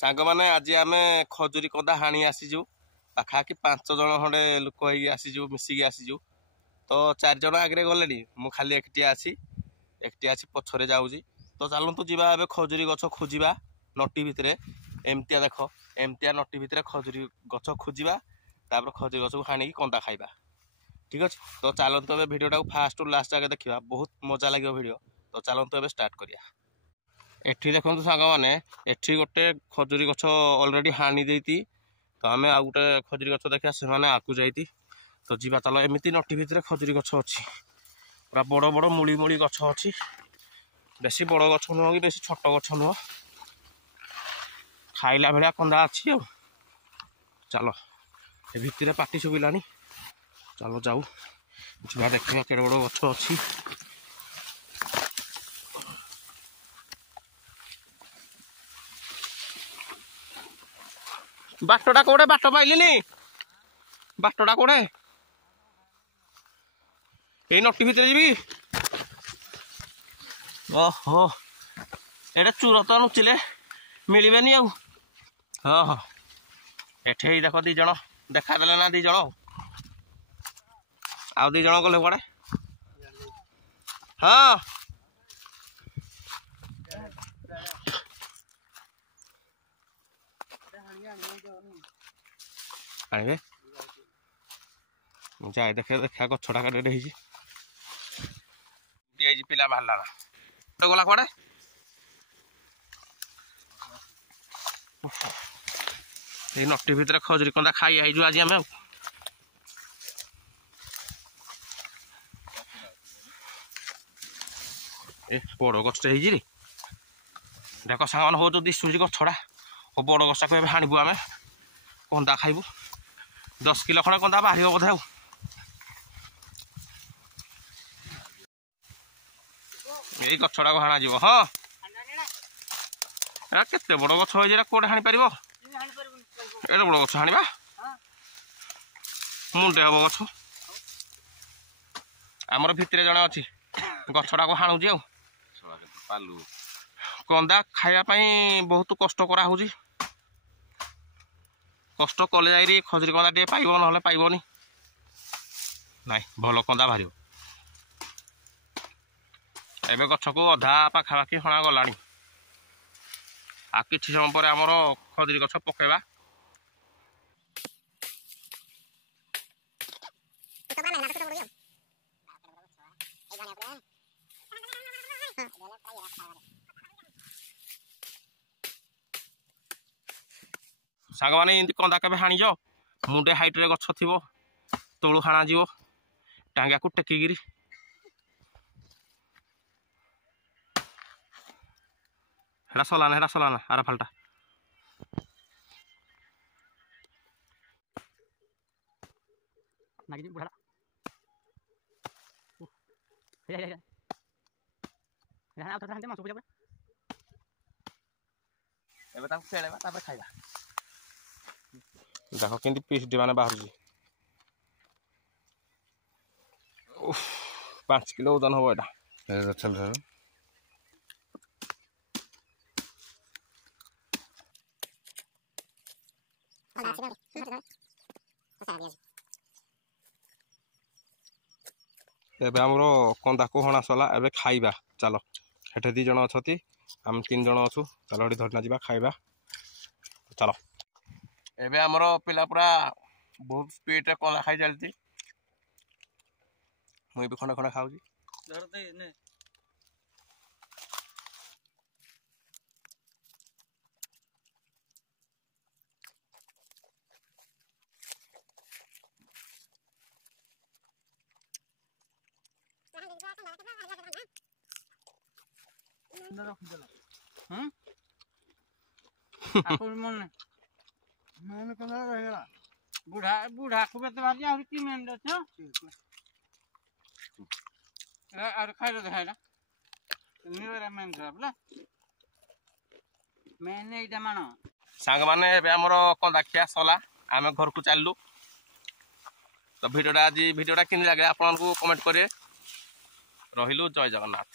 सांग मैंने आज आम खजुरी कंदा हाणी आसीजु पाखापाखि 5 जन खंडे लोक आसीजु मिसिकी आसीजु तो 4 जन आगे गले मु खाली एकटिया आसी पछरे जाऊँगी तो चलतु जी खजुरी गछ खोजा नटी भितर एमतिया देख एमतिया नटी भितर खजुरी गछ खोजा तापर खजुरी गछ को हाणी कंदा खाइबा ठीक अच्छे। तो चलतु ए भिडियोटा फास्ट लास्ट आगे देखा बहुत मजा लगे भिडियो तो चलतु ए स्टार्ट करिया। एठी देखो सांग मैंने एठी गोटे खजुरी गछ ऑलरेडी हाणी देती तो आम आ गोटे खजुरी गछ देखा से आकू जाती तो जीवा चल एमती नटी भितर खजुरी गछ अच्छी पूरा बड़ बड़ मूली मूली गछ अच्छी बेसी बड़ गछ नुह कि बेसी छोट गछ नुह खाइला भाया कंदा अच्छी चलो ए भितर पाटी शुभिलानी चलो जाऊ जा देखा केड़े बड़ गछ अच्छी बाटटा कोड़े बाट पाइलिनी बाटटा कोड़े ये नटी भितर जी ओहो एटा चूर तो नुचिले मिलबेनी आउ हाँ हाँ एठे देख दी जन देखा देले ना दी जन आउ दी जन गले कड़े हाँ आए जाए देखे देखा गछटा काटे पिला बाहर तो गला कड़े ये नटी भितर खजुरी कंदा खाई आईजु आज आम बड़ गछटे देख सांग हो जो दिशुची गछड़ा हो बड़ गछटा को हाणबू आम कंदा खाइबू 10 किलो खंडे कंदा बाहर बोधे यही गछड़ा को हाणा जीव हाँ केते बड़ गछ हो कौटे हाणी पार एडे बड़ गछ हाणवा मुंडे हम गछ आमर भितर जड़े अच्छी गछड़ा को हाणुची कंदा खायापाई बहुत कष्ट करा कष्ट कले जाइरी खजुरी कंदा टे पाइब ना पाइबनी नाई भल कंदा बाहर एबे गछ को अधा पाखापाखि हणा गला आ किछि समय पर आमर खजुरी गछ पकेबा सांग मैंने इमती कंदा के हाणीज मुंडे हाइट रे गछ थी तोलू हाणा जीव टांगिया को टेकिकी हेड़ा सलाना आरा फाल्टा खाइबा देख कि पीस डी मैंने बाहर 5 किलो ओजन हम यहाँ एबे आमर कंदा को हणा सरला एबे खाइबा चलो हेठे 2 जन अच्छी आम 3 जन अच्छु चलो ये धरना जावा खाइबा चलो एबे आमर पिला पूरा बहुत स्पीड रे कंदा खाई चलती मुई भी खंडे खंडे खाऊँ बुढ़ा बुढ़ा को बेत बाजी और की मेन छ और खाइलो खाइला निवेरा मेन छला मैंने इटा मानो सांग माने एबे हमर कंदा खिया सला आमे घर को चललु तो भिडियोटा आज भिडियोटा किन लगे आपन को कमेंट करे रहिलु जय जगन्नाथ।